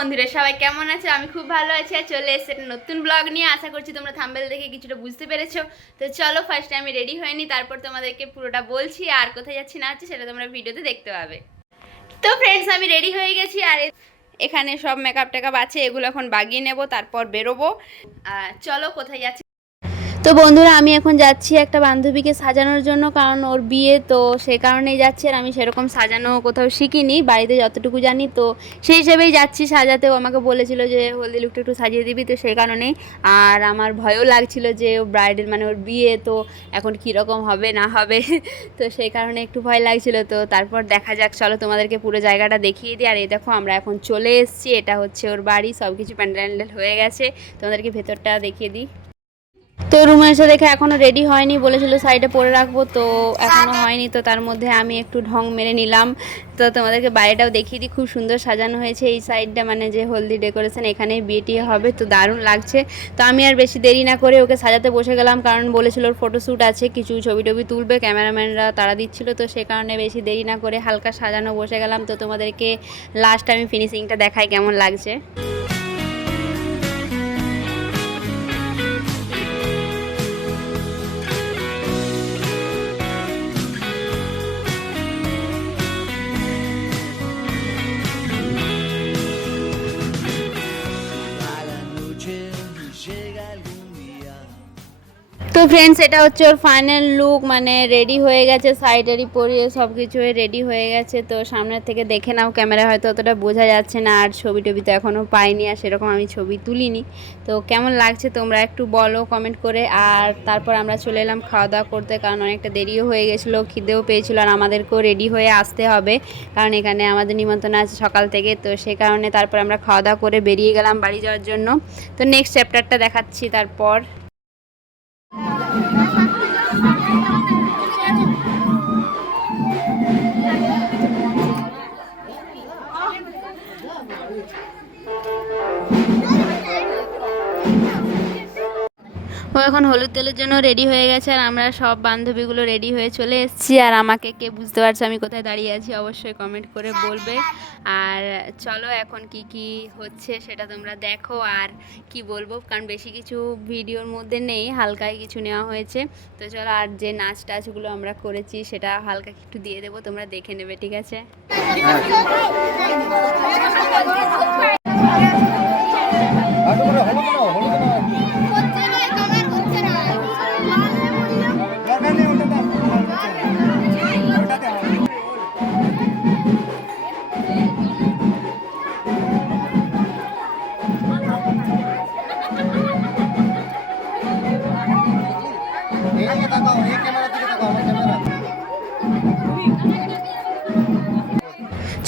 বন্ধুরা সবাই কেমন আছো? আমি খুব ভালো আছি আর চলে এসেছি একটা নতুন ব্লগ নিয়ে। আশা করছি তোমরা থাম্বনেল দেখে কিছুটা বুঝতে পেরেছো। তো চলো, ফার্স্টে আমি রেডি হয়নি, তারপর তোমাদেরকে পুরোটা বলছি আর কোথায় যাচ্ছি না যাচ্ছি সেটা তোমরা ভিডিওতে দেখতে পাবে। তো ফ্রেন্ডস, আমি রেডি হয়ে গেছি আর এখানে সব মেকআপ টেকআপ আছে, এগুলো এখন বাগিয়ে নেব, তারপর বেরোবো। চলো কোথায় যাচ্ছি। তো বন্ধুরা, আমি এখন যাচ্ছি একটা বান্ধবীকে সাজানোর জন্য, কারণ ওর বিয়ে, তো সেই কারণেই যাচ্ছি। আর আমি সেরকম সাজানো কোথাও শিখিনি, বাড়িতে যতটুকু জানি, তো সেই হিসেবেই যাচ্ছি সাজাতে। ও আমাকে বলেছিল যে হলদি লুকটা একটু সাজিয়ে দিবি, তো সেই কারণেই। আর আমার ভয়ও লাগছিল যে ও ব্রাইডাল, মানে ওর বিয়ে, তো এখন কীরকম হবে না হবে তো সেই কারণে একটু ভয় লাগছিল। তো তারপর দেখা যাক, চলো তোমাদেরকে পুরো জায়গাটা দেখিয়ে দিই। আর এই দেখো, আমরা এখন চলে এসেছি, এটা হচ্ছে ওর বাড়ি, সব কিছু প্যান্ডেল হয়ে গেছে। তোমাদেরকে ভেতরটা দেখিয়ে দিই। তো রুমে এসে দেখে এখনও রেডি হয়নি, বলেছিল সাইডে পরে রাখবো, তো এখনও হয়নি। তো তার মধ্যে আমি একটু ঢং মেরে নিলাম। তো তোমাদেরকে বাড়িটাও দেখিয়ে দিই, খুব সুন্দর সাজানো হয়েছে এই সাইডটা, মানে যে হলদি ডেকোরেশন, এখানেই বিয়েটি হবে, তো দারুণ লাগছে। তো আমি আর বেশি দেরি না করে ওকে সাজাতে বসে গেলাম, কারণ বলেছিল ওর ফটোশ্যুট আছে, কিছু ছবি টবি তুলবে, ক্যামেরাম্যানরা তাড়া দিচ্ছিল, তো সে কারণে বেশি দেরি না করে হালকা সাজানো বসে গেলাম। তো তোমাদেরকে লাস্ট আমি ফিনিশিংটা দেখাই কেমন লাগছে। তো ফ্রেন্ডস, এটা হচ্ছে ওর ফাইনাল লুক, মানে রেডি হয়ে গেছে, সাইডারি পরিয়ে সব কিছু রেডি হয়ে গেছে। তো সামনের থেকে দেখে নাও, ক্যামেরা হয়তো অতটা বোঝা যাচ্ছে না, আর ছবি টবি তো এখনও পাইনি, আর সেরকম আমি ছবি তুলিনি। তো কেমন লাগছে তোমরা একটু বলো কমেন্ট করে। আর তারপর আমরা চলে এলাম খাওয়া দাওয়া করতে, কারণ অনেকটা দেরিও হয়ে গেছিলো, খিদেও পেয়েছিলো, আর আমাদেরকেও রেডি হয়ে আসতে হবে, কারণ এখানে আমাদের নিমন্ত্রণ আছে সকাল থেকে। তো সে কারণে তারপর আমরা খাওয়া দাওয়া করে বেরিয়ে গেলাম বাড়ি যাওয়ার জন্য। তো নেক্সট চ্যাপ্টারটা দেখাচ্ছি তারপর। ও এখন হলুদ তেলের জন্য রেডি হয়ে গেছে, আর আমরা সব বান্ধবীগুলো রেডি হয়ে চলে এসেছি। আর আমাকে কে বুঝতে পারছে আমি কোথায় দাঁড়িয়ে আছি অবশ্যই কমেন্ট করে বলবে। আর চলো, এখন কি কি হচ্ছে সেটা তোমরা দেখো। আর কি বলবো, কারণ বেশি কিছু ভিডিওর মধ্যে নেই, হালকাই কিছু নেওয়া হয়েছে। তো চলো, আর যে নাচ টাচগুলো আমরা করেছি সেটা হালকা একটু দিয়ে দেবো, তোমরা দেখে নেবে, ঠিক আছে?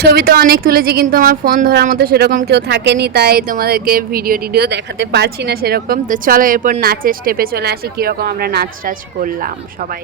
ছবি তো অনেক তুলেছি, কিন্তু আমার ফোন ধরার মতো সেরকম কেউ থাকেনি, তাই তোমাদেরকে ভিডিও টিডিও দেখাতে পারছি না সেরকম। তো চলো, এরপর নাচের স্টেপে চলে আসি, কীরকম আমরা নাচ টাচ করলাম সবাই।